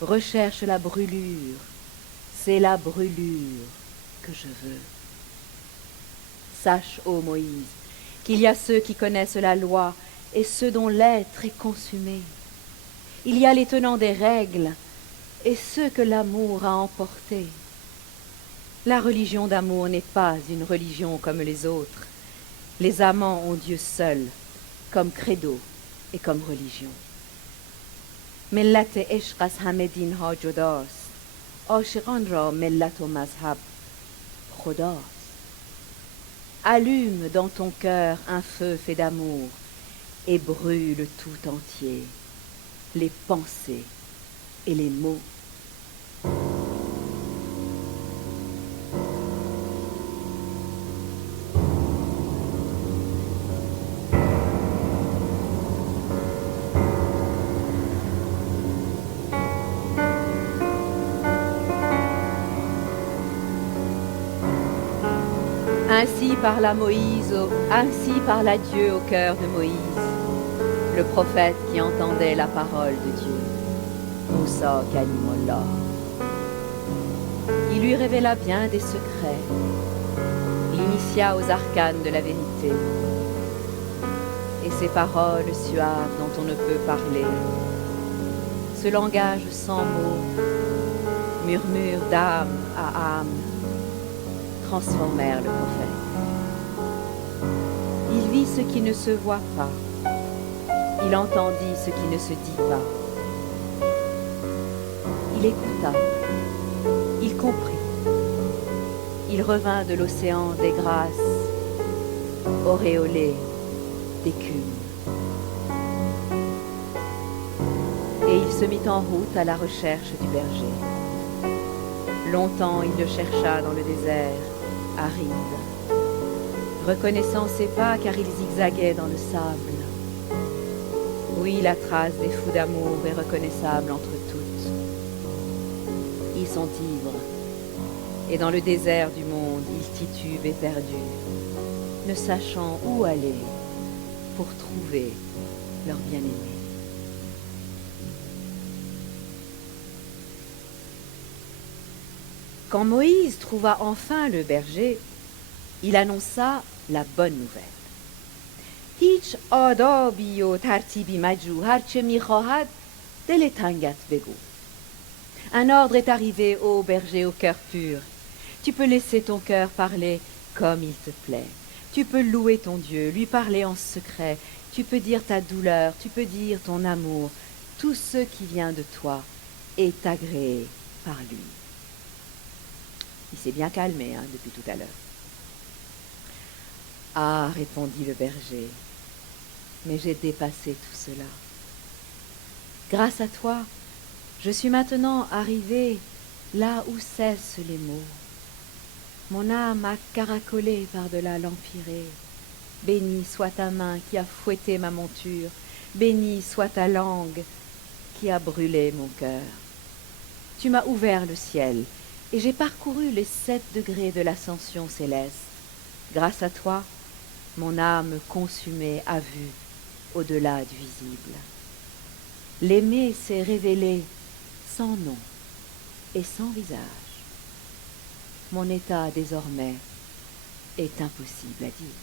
Recherche la brûlure, c'est la brûlure que je veux. Sache, ô Moïse, qu'il y a ceux qui connaissent la loi et ceux dont l'être est consumé. Il y a les tenants des règles et ceux que l'amour a emportés. La religion d'amour n'est pas une religion comme les autres. Les amants ont Dieu seul, comme credo et comme religion. ملت عشق از همه دینها جداست عاشقان را ملت و مذهب خداست. Allume dans ton cœur un feu fait d'amour et brûle tout entier, les pensées et les mots. Ainsi parla Moïse, ainsi parla Dieu au cœur de Moïse, le prophète qui entendait la parole de Dieu, Moussa Kalimullah. Il lui révéla bien des secrets, l'initia aux arcanes de la vérité, et ces paroles suaves dont on ne peut parler, ce langage sans mots, murmure d'âme à âme, transformèrent le prophète. Il vit ce qui ne se voit pas. Il entendit ce qui ne se dit pas. Il écouta. Il comprit. Il revint de l'océan des grâces, auréolé d'écume. Et il se mit en route à la recherche du berger. Longtemps il le chercha dans le désert, aride, reconnaissant ses pas car il zigzaguait dans le sable. Oui, la trace des fous d'amour est reconnaissable entre toutes. Ils sont ivres, et dans le désert du monde, ils titubent éperdus, ne sachant où aller pour trouver leur bien-aimé. Quand Moïse trouva enfin le berger, il annonça la bonne nouvelle. هیچ آدابی و ترتیبی مجو هرچه میخواهد دل تنگت بگو. Un ordre est arrivé ô berger au cœur pur. Tu peux laisser ton cœur parler comme il te plaît. Tu peux louer ton Dieu, lui parler en secret. Tu peux dire ta douleur, tu peux dire ton amour. Tout ce qui vient de toi est agréé par lui. Il s'est bien calmé depuis tout à l'heure. Ah, répondit le berger, mais j'ai dépassé tout cela. Grâce à toi, je suis maintenant arrivé là où cessent les mots. Mon âme a caracolé par-delà l'empyrée. Bénie soit ta main qui a fouetté ma monture. Bénie soit ta langue qui a brûlé mon cœur. Tu m'as ouvert le ciel et j'ai parcouru les 7 degrés de l'ascension céleste. Grâce à toi, Mon âme consumée a vu au-delà du visible. L'aimer s'est révélé sans nom et sans visage. Mon état désormais est impossible à dire.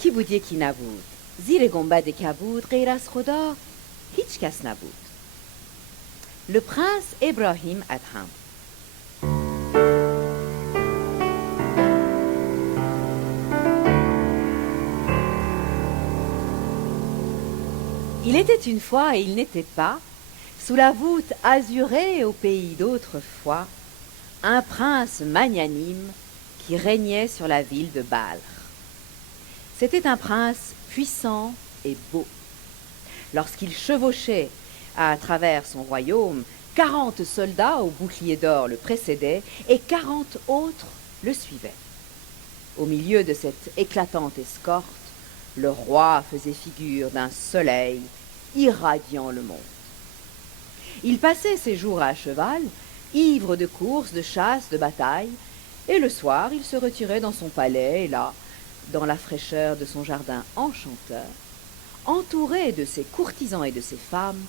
یکی بود یکی نبود زیر گنبد کبود غیر از خدا هیچ کس نبود. Le prince Ibrahim Adham. Il était une fois et il n'était pas, sous la voûte azurée au pays d'autrefois, un prince magnanime qui régnait sur la ville de Balkh. C'était un prince puissant et beau. Lorsqu'il chevauchait à travers son royaume, 40 soldats au bouclier d'or le précédaient et 40 autres le suivaient. Au milieu de cette éclatante escorte, le roi faisait figure d'un soleil irradiant le monde. Il passait ses jours à cheval, ivre de courses, de chasse, de bataille, et le soir il se retirait dans son palais, et là, dans la fraîcheur de son jardin enchanteur, entouré de ses courtisans et de ses femmes,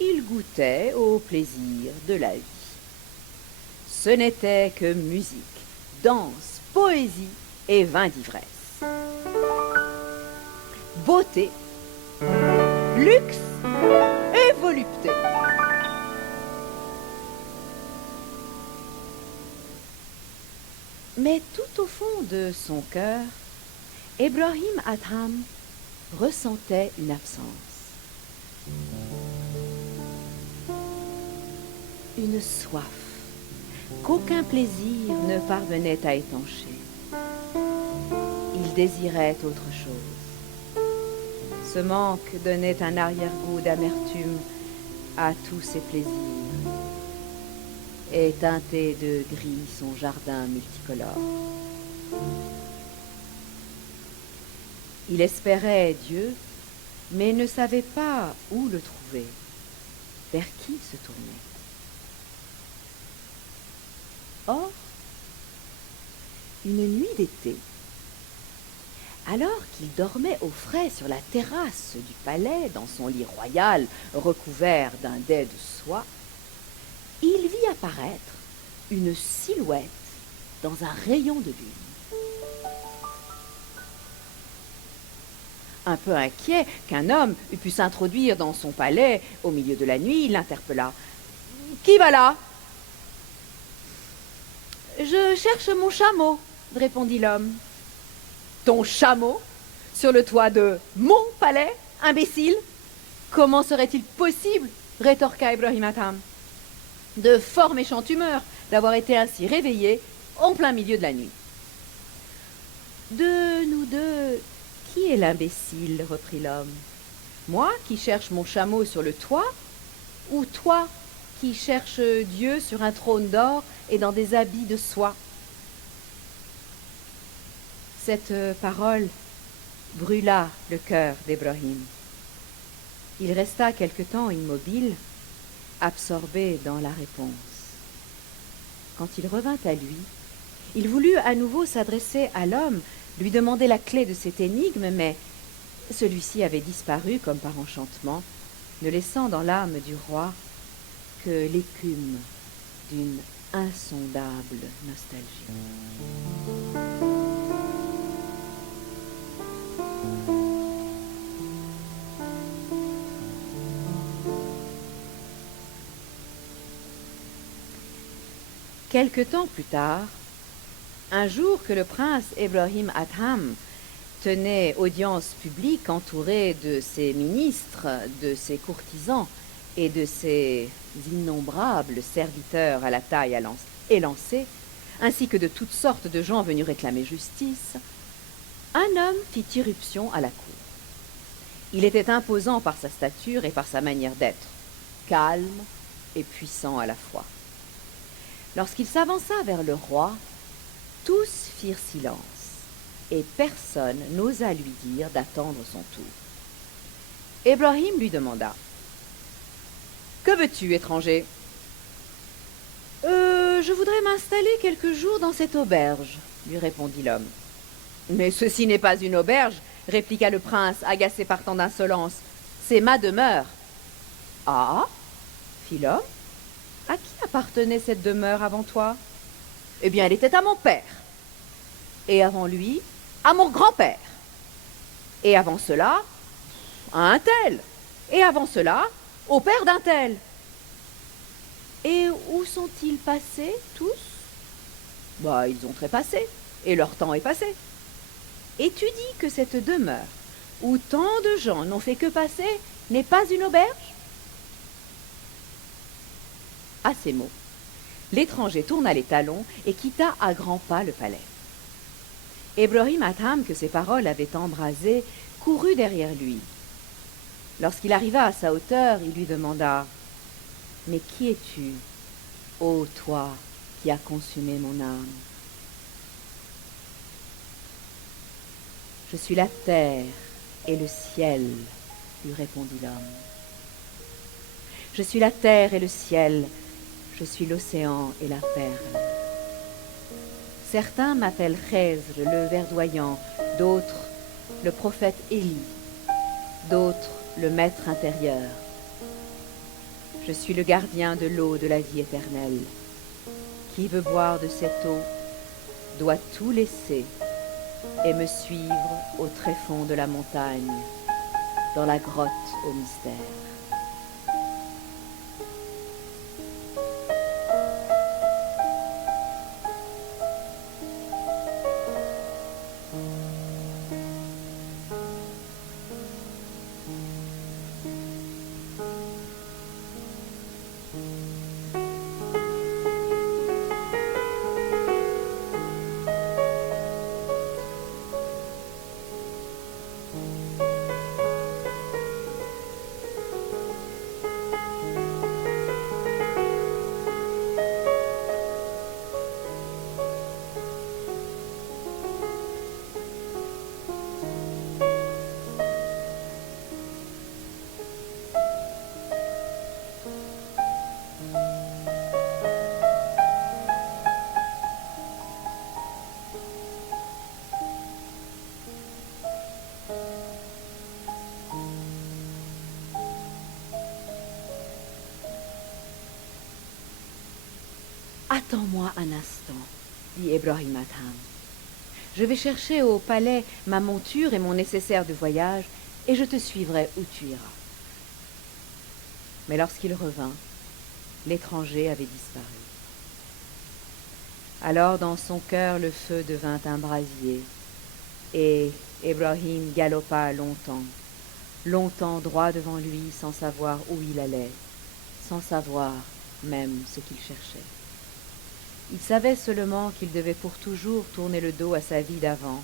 il goûtait au plaisir de la vie. Ce n'était que musique, danse, poésie et vin d'ivresse. Beauté, luxe et volupté. Mais tout au fond de son cœur, Ibrahim Adham ressentait une absence, une soif qu'aucun plaisir ne parvenait à étancher. Il désirait autre chose. Ce manque donnait un arrière-goût d'amertume à tous ses plaisirs et teintait de gris son jardin multicolore. Il espérait Dieu, mais ne savait pas où le trouver, vers qui se tourner. Or, une nuit d'été, alors qu'il dormait au frais sur la terrasse du palais, dans son lit royal recouvert d'un dais de soie, il vit apparaître une silhouette dans un rayon de lune. Un peu inquiet qu'un homme eût pu s'introduire dans son palais au milieu de la nuit, il l'interpella. « Qui va là ?»« Je cherche mon chameau, » répondit l'homme. « Ton chameau ? Sur le toit de mon palais, imbécile ? Comment serait-il possible ?» rétorqua Ibrahim Adham. « De fort méchante humeur d'avoir été ainsi réveillé en plein milieu de la nuit. »« De nous deux, qui est l'imbécile ?» reprit l'homme. « Moi qui cherche mon chameau sur le toit, ou toi qui cherches Dieu sur un trône d'or et dans des habits de soie ?» Cette parole brûla le cœur d'Ibrahim. Il resta quelque temps immobile, absorbé dans la réponse. Quand il revint à lui, il voulut à nouveau s'adresser à l'homme, lui demander la clé de cette énigme, mais celui-ci avait disparu comme par enchantement, ne laissant dans l'âme du roi que l'écume d'une insondable nostalgie. Quelque temps plus tard, un jour que le prince Ibrahim Adham tenait audience publique entouré de ses ministres, de ses courtisans et de ses innombrables serviteurs à la taille élancée, ainsi que de toutes sortes de gens venus réclamer justice, un homme fit irruption à la cour. Il était imposant par sa stature et par sa manière d'être, calme et puissant à la fois. Lorsqu'il s'avança vers le roi, tous firent silence, et personne n'osa lui dire d'attendre son tour. Ibrahim lui demanda : « Que veux-tu, étranger ? » « Je voudrais m'installer quelques jours dans cette auberge, » lui répondit l'homme. « Mais ceci n'est pas une auberge, » répliqua le prince, agacé par tant d'insolence. « C'est ma demeure. »« Ah » fit l'homme. « À qui appartenait cette demeure avant toi ? » ?»« Eh bien, elle était à mon père. Et avant lui, à mon grand-père. Et avant cela, à un tel. Et avant cela, au père d'un tel. Et où sont-ils passés, tous ? Bah, ils ont trépassé, et leur temps est passé. Et tu dis que cette demeure, où tant de gens n'ont fait que passer, n'est pas une auberge ? À ces mots, l'étranger tourna les talons et quitta à grands pas le palais. Ibrahim Adham, que ces paroles avaient embrasé, courut derrière lui. Lorsqu'il arriva à sa hauteur, il lui demanda : « Mais qui es-tu, ô toi qui as consumé mon âme ? » « Je suis la terre et le ciel, » lui répondit l'homme. « Je suis la terre et le ciel, je suis l'océan et la perle. Certains m'appellent Khezr, le verdoyant, d'autres le prophète Élie, d'autres le maître intérieur. Je suis le gardien de l'eau de la vie éternelle. Qui veut boire de cette eau doit tout laisser et me suivre au tréfonds de la montagne, dans la grotte au mystère. Attends-moi un instant, dit Ibrahim Adham. Je vais chercher au palais ma monture et mon nécessaire de voyage, et je te suivrai où tu iras. Mais lorsqu'il revint, l'étranger avait disparu. Alors dans son cœur le feu devint un brasier, et Ibrahim galopa longtemps, longtemps droit devant lui, sans savoir où il allait, sans savoir même ce qu'il cherchait. Il savait seulement qu'il devait pour toujours tourner le dos à sa vie d'avant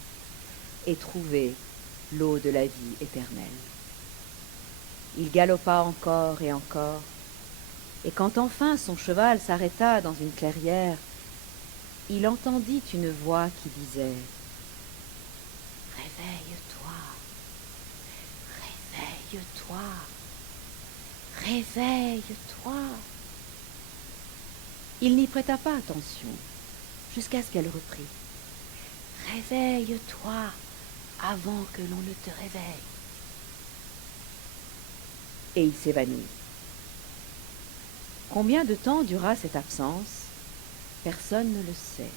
et trouver l'eau de la vie éternelle. Il galopa encore, et quand enfin son cheval s'arrêta dans une clairière, il entendit une voix qui disait « Réveille-toi, réveille-toi, réveille-toi ». Il n'y prêta pas attention, jusqu'à ce qu'elle reprit « Réveille-toi avant que l'on ne te réveille ». Et il s'évanouit. Combien de temps dura cette absence? Personne ne le sait.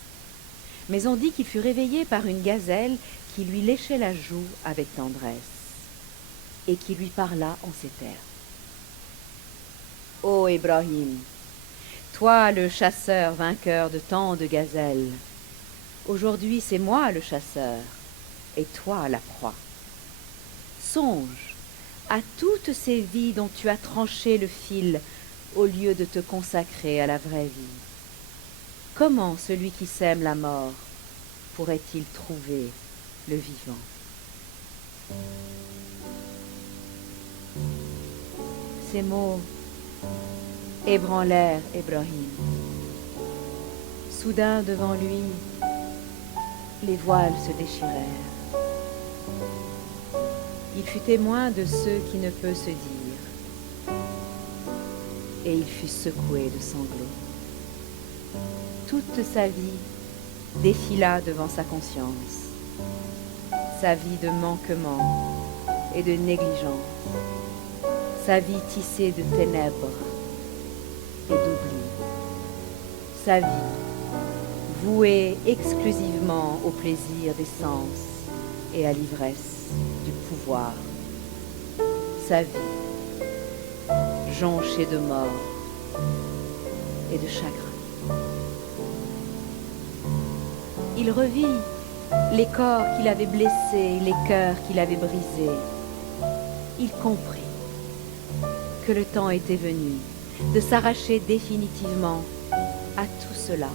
Mais on dit qu'il fut réveillé par une gazelle qui lui léchait la joue avec tendresse et qui lui parla en ces termes. « Ô Ibrahim, toi le chasseur vainqueur de tant de gazelles, aujourd'hui c'est moi le chasseur et toi la proie. Songe à toutes ces vies dont tu as tranché le fil au lieu de te consacrer à la vraie vie. Comment celui qui sème la mort pourrait-il trouver le vivant? Ces mots ébranlèrent Ibrahim. Soudain devant lui, les voiles se déchirèrent. Il fut témoin de ce qui ne peut se dire, et il fut secoué de sanglots. Toute sa vie défila devant sa conscience, sa vie de manquement et de négligence, sa vie tissée de ténèbres et d'oubli, sa vie vouée exclusivement au plaisir des sens et à l'ivresse du pouvoir, sa vie jonchée de mort et de chagrin. Il revit les corps qu'il avait blessés, les cœurs qu'il avait brisés. Il comprit que le temps était venu de s'arracher définitivement à tout cela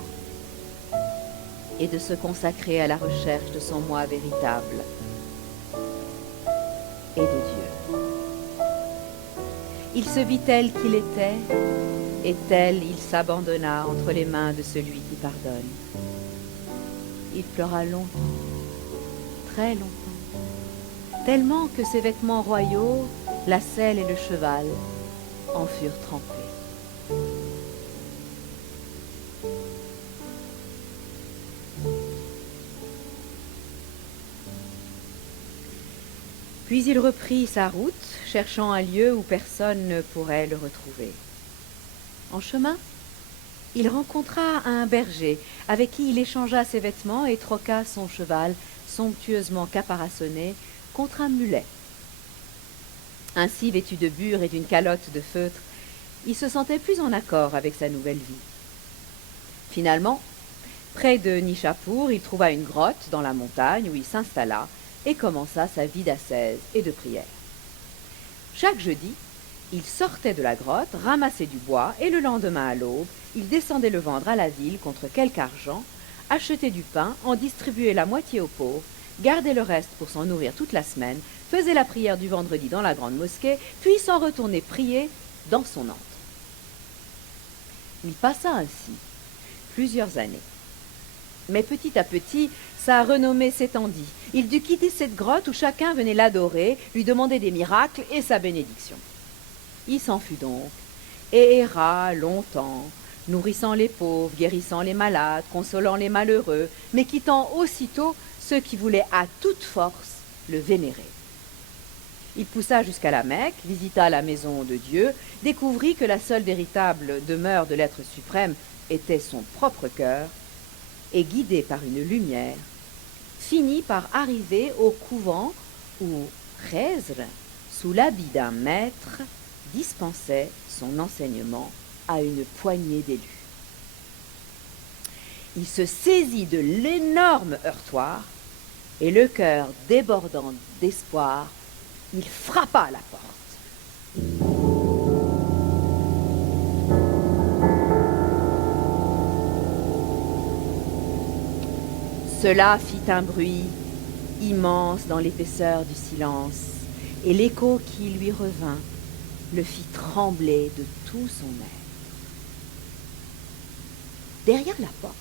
et de se consacrer à la recherche de son moi véritable et de Dieu. Il se vit tel qu'il était, et tel il s'abandonna entre les mains de celui qui pardonne. Il pleura longtemps, très longtemps, tellement que ses vêtements royaux, la selle et le cheval, en furent trempés. Puis il reprit sa route, cherchant un lieu où personne ne pourrait le retrouver. En chemin, il rencontra un berger avec qui il échangea ses vêtements et troqua son cheval, somptueusement caparaçonné, contre un mulet. Ainsi vêtu de bure et d'une calotte de feutre, il se sentait plus en accord avec sa nouvelle vie. Finalement, près de Nishapur, il trouva une grotte dans la montagne où il s'installa et commença sa vie d'ascèse et de prière. Chaque jeudi, il sortait de la grotte, ramassait du bois, et le lendemain à l'aube, il descendait le vendre à la ville contre quelque argent, achetait du pain, en distribuait la moitié aux pauvres, gardait le reste pour s'en nourrir toute la semaine, faisait la prière du vendredi dans la grande mosquée, puis s'en retournait prier dans son antre. Il passa ainsi plusieurs années. Mais petit à petit, sa renommée s'étendit. Il dut quitter cette grotte où chacun venait l'adorer, lui demander des miracles et sa bénédiction. Il s'enfuit donc, et erra longtemps, nourrissant les pauvres, guérissant les malades, consolant les malheureux, mais quittant aussitôt ceux qui voulaient à toute force le vénérer. Il poussa jusqu'à la Mecque, visita la maison de Dieu, découvrit que la seule véritable demeure de l'être suprême était son propre cœur, et guidé par une lumière, finit par arriver au couvent où Khizr, sous l'habit d'un maître, dispensait son enseignement à une poignée d'élus. Il se saisit de l'énorme heurtoir et le cœur débordant d'espoir, il frappa à la porte. Cela fit un bruit immense dans l'épaisseur du silence, et l'écho qui lui revint le fit trembler de tout son être. Derrière la porte,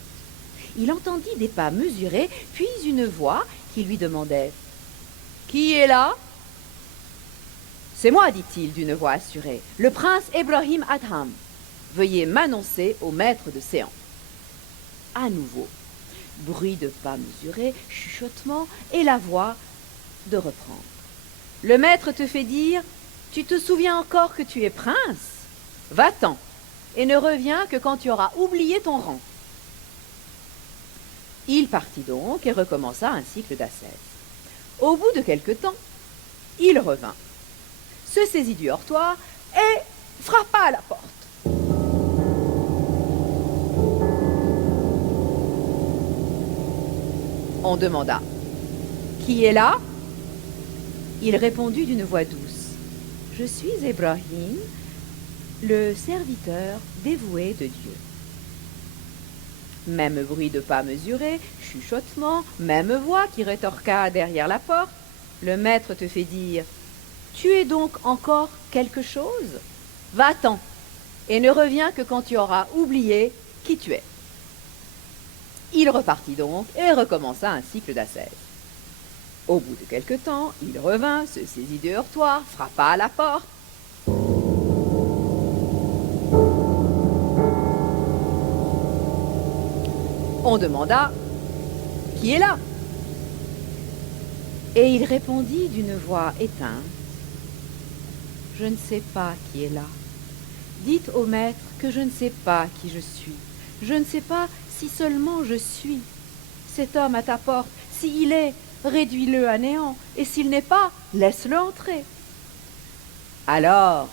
il entendit des pas mesurés, puis une voix qui lui demandait « Qui est là ?» « C'est moi, dit-il d'une voix assurée, le prince Ibrahim Adham. Veuillez m'annoncer au maître de séance. » À nouveau, bruit de pas mesurés, chuchotement, et la voix de reprendre. « Le maître te fait dire « Tu te souviens encore que tu es prince ? Va-t'en, et ne reviens que quand tu auras oublié ton rang. » Il partit donc et recommença un cycle d'ascèse. Au bout de quelque temps, il revint, se saisit du heurtoir et frappa à la porte. On demanda « Qui est là ?» Il répondit d'une voix douce « Je suis Ibrahim, le serviteur dévoué de Dieu. » Même bruit de pas mesurés, chuchotement, même voix qui rétorqua derrière la porte. Le maître te fait dire « Tu es donc encore quelque chose ? Va-t'en, et ne reviens que quand tu auras oublié qui tu es. » Il repartit donc et recommença un cycle d'ascèse. Au bout de quelque temps, il revint, se saisit du heurtoir, frappa à la porte. On demanda « Qui est là ?» Et il répondit d'une voix éteinte « Je ne sais pas qui est là. Dites au maître que je ne sais pas qui je suis. Je ne sais pas si seulement je suis. Cet homme à ta porte, s'il est, réduis-le à néant, et s'il n'est pas, laisse-le entrer. » Alors,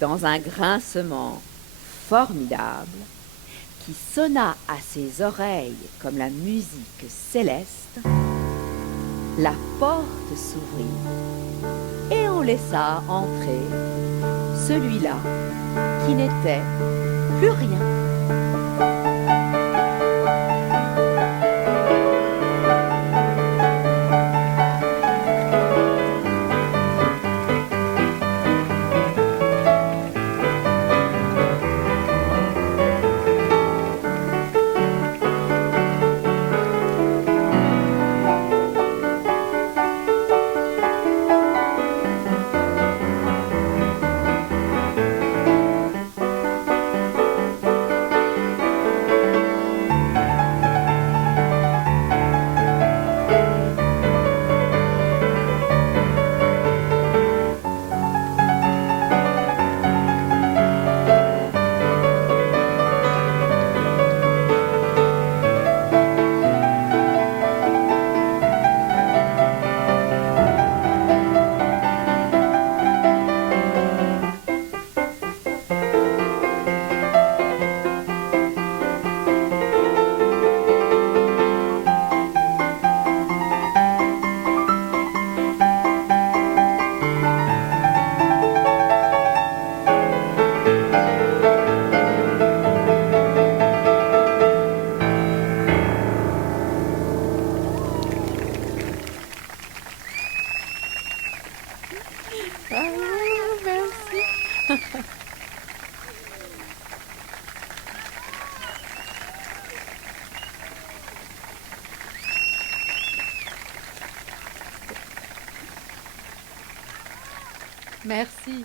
dans un grincement formidable, qui sonna à ses oreilles comme la musique céleste, la porte s'ouvrit et on laissa entrer celui-là qui n'était plus rien. Merci.